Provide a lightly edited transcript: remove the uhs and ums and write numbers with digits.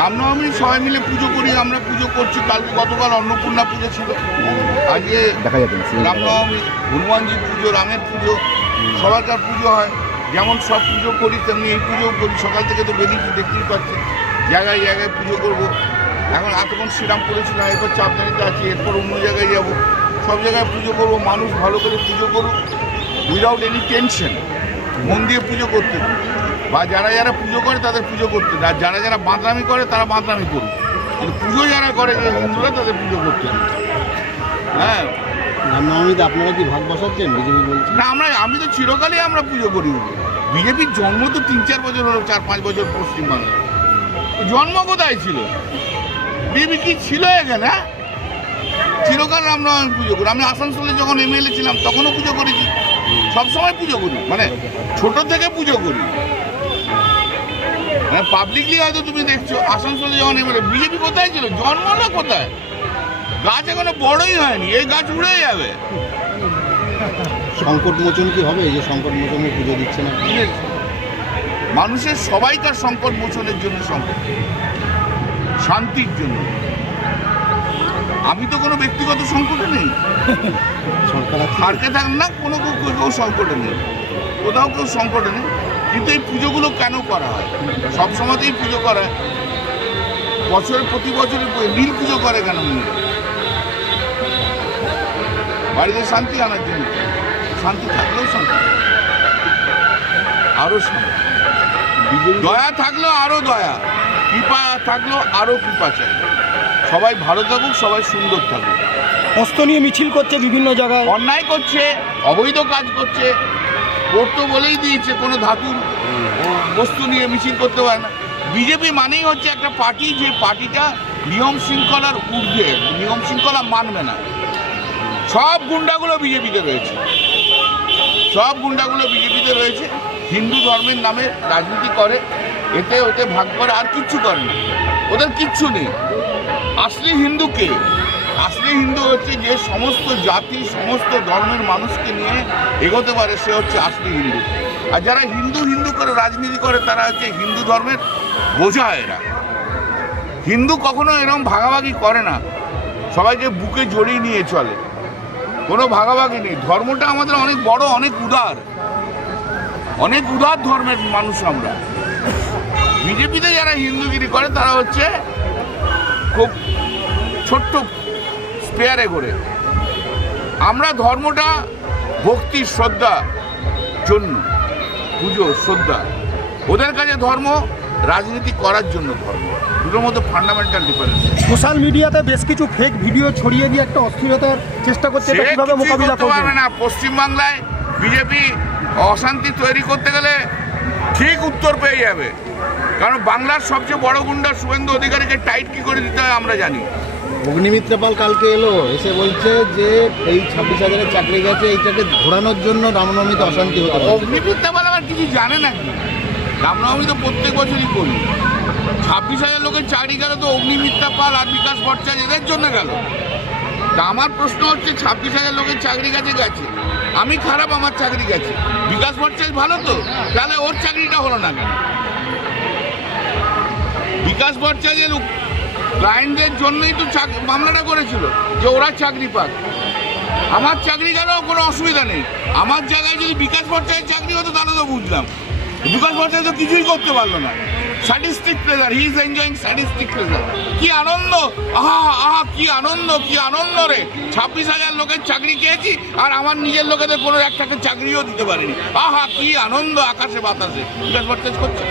রামনবমী সবাই মিলে পুজো করি, আমরা পুজো করছি। কালকে গতকাল অন্নপূর্ণা পুজো ছিল, আজকে দেখা যাবে রামনবমী, হনুমানজির পুজো, রামের পুজো, সবারকার পুজো হয়। যেমন সব পুজো করি তেমনি এই পুজোও করি। সকাল থেকে তো বেরিয়েছি, দেখতেই পাচ্ছি জায়গায় জায়গায় পুজো করব। এখন এতক্ষণ শ্রীরামপুরে ছিলাম, এরপর চাপদানিতে আছি, এরপর অন্য জায়গায় যাব। সব জায়গায় পুজো করব, মানুষ ভালো করে পুজো করুক, উইদাউট এনি টেনশন, মন দিয়ে পুজো করতে। বা যারা যারা পুজো করে তাদের পুজো করতে, আর যারা যারা বাঁদরামি করে তারা বাঁদরামি করুক, কিন্তু পুজো যারা করে হিন্দুরা তাদের পুজো করতে। হ্যাঁ, রামনবমীতে আপনারা কি ভাগ বসাচ্ছেন বিজেপি বলছেন? না, আমি তো চিরকালই আমরা পুজো করি। বিজেপির জন্ম তো 3-4 বছর হলো, 4-5 বছর পশ্চিমবাংলায়। জন্ম কোথায় ছিল? বিজেপি কি ছিল এখানে? হ্যাঁ, চিরকাল রামনবমী পুজো করি। আমি আসানসোলে যখন এমএলএ ছিলাম তখনও পুজো করেছি, সবসময় পুজো করি, মানে ছোট থেকে পুজো করি। মানে পাবলিকলি হয়তো তুমি দেখছো, আসানসোলে যখন এমএলএ, বিজেপি কোথায় ছিল? জন্মটা কোথায়? গাছ এখনো বড়ই হয়নি, এই গাছ উড়ে যাবে। সংকট মোচন কি হবে? এই যে সংকট মোচনের পুজো দিচ্ছে না, মানুষের সবাইকার সংকট মোচনের জন্য, সংকট শান্তির জন্য। আমি তো কোনো ব্যক্তিগত সংকটে নেই, সরকার থাকতে থাক না, কোনো কেউ সংকটে নেই, কোথাও কেউ সংকটে নেই। কিন্তু এই পুজোগুলো কেন করা হয়? সবসময়তেই পুজো করা হয়, বছরের প্রতি বছরের নীল পুজো করে কেন? বাড়িতে শান্তি আনার জন্য। শান্তি থাকলেও শান্তি, আরো শান্তি, দয়া থাকলেও আরো দয়া, কৃপা থাকলেও আরো কৃপা চাই। সবাই ভালো থাকুক, সবাই সুন্দর থাকুক। অস্ত্র নিয়ে মিছিল করছে বিভিন্ন জায়গায়, অন্যায় করছে, অবৈধ কাজ করছে। করতে বলেই দিয়েছে কোনো ধাতুর বস্তু নিয়ে মিছিল করতে পারে না। বিজেপি মানেই হচ্ছে একটা পার্টি, যে পার্টিটা নিয়ম শৃঙ্খলার ঊর্ধ্বে, নিয়ম শৃঙ্খলা মানবে না। সব গুন্ডাগুলো বিজেপিতে রয়েছে, সব গুন্ডাগুলো বিজেপিতে রয়েছে। হিন্দু ধর্মের নামে রাজনীতি করে, এতে ওতে ভাগ করে, আর কিচ্ছু করে না, ওদের কিচ্ছু নেই। আসলি হিন্দুকে, আসলি হিন্দু হচ্ছে যে সমস্ত জাতি, সমস্ত ধর্মের মানুষকে নিয়ে এগোতে পারে, সে হচ্ছে আসলি হিন্দু। আর যারা হিন্দু হিন্দু করে রাজনীতি করে তারা হচ্ছে হিন্দু ধর্মের বোঝা। এরা হিন্দু কখনো এরকম ভাগাভাগি করে না, সবাইকে বুকে জড়িয়ে নিয়ে চলে, কোনো ভাগাভাগি নেই। ধর্মটা আমাদের অনেক বড়, অনেক উদার, অনেক উদার ধর্মের মানুষ আমরা। বিজেপিতে যারা হিন্দুগিরি করে তারা হচ্ছে খুব ছোট্ট স্পেয়ারে করে। আমরা ধর্মটা ভক্তি শ্রদ্ধা জন্য, পুজো শ্রদ্ধা। ওদের কাছে ধর্ম রাজনীতি করার জন্য ধর্ম, দুটোর মধ্যে ফান্ডামেন্টাল ডিফারেন্স। সোশ্যাল মিডিয়াতে বেশ কিছু ফেক ভিডিও ছড়িয়ে দিয়ে একটা অস্থিরতার চেষ্টা করছে, এটা কিভাবে মোকাবিলা করবে? না, পশ্চিমবাংলায় বিজেপি অশান্তি তৈরি করতে গেলে ঠিক উত্তর পেয়ে যাবে। কারণ বাংলার সবচেয়ে বড় গুন্ডা শুভেন্দু অধিকারীকে টাইট কি করে দিতে হয় আমরা জানি। অগ্নিমিত্রা পাল কালকে এলো, এসে বলছে যে এই 26,000-এর চাকরি গেছে, এইটাকে ঘোরানোর জন্য রামনবমীতে অশান্তি হতে পারে। অগ্নিমিত্রা পাল আবার কিছু জানে নাকি? রামনবমী তো প্রত্যেক বছরই করি। 26,000 লোকের চাকরি গেল তো অগ্নিমিত্রা পাল আর বিকাশ ভট্টাচার্য এদের জন্য গেল। তা আমার প্রশ্ন হচ্ছে, 26,000 লোকের চাকরি গেছে, আমি খারাপ, আমার চাকরি গেছে, বিকাশ ভট্টাচার্য ভালো তো, তাহলে ওর চাকরিটা হলো না কেন? বিকাশ ভট্টাচার্যের ক্লায়েন্টদের জন্যই তো মামলাটা করেছিল যে ওরা চাকরি পাক। আমার চাকরি গেল, কোনো অসুবিধা নেই। আমার জায়গায় যদি বিকাশ ভট্টাচার্যের চাকরি হতো তাহলে তো বুঝলাম। বিকাশ ভট্টাচার্য তো কিছুই করতে পারলো না। Statistic pleasure, he is enjoying statistic pleasure. কি আনন্দ, আহা আহা, কি আনন্দ, কি আনন্দ রে! 26,000 লোকের চাকরি খেয়েছি আর আমার নিজের লোকেদের কোনো একটাকে চাকরিও দিতে পারিনি। আহা, কি আনন্দ আকাশে বাতাসে। বিকাশ ভট্টাচার্য করছে।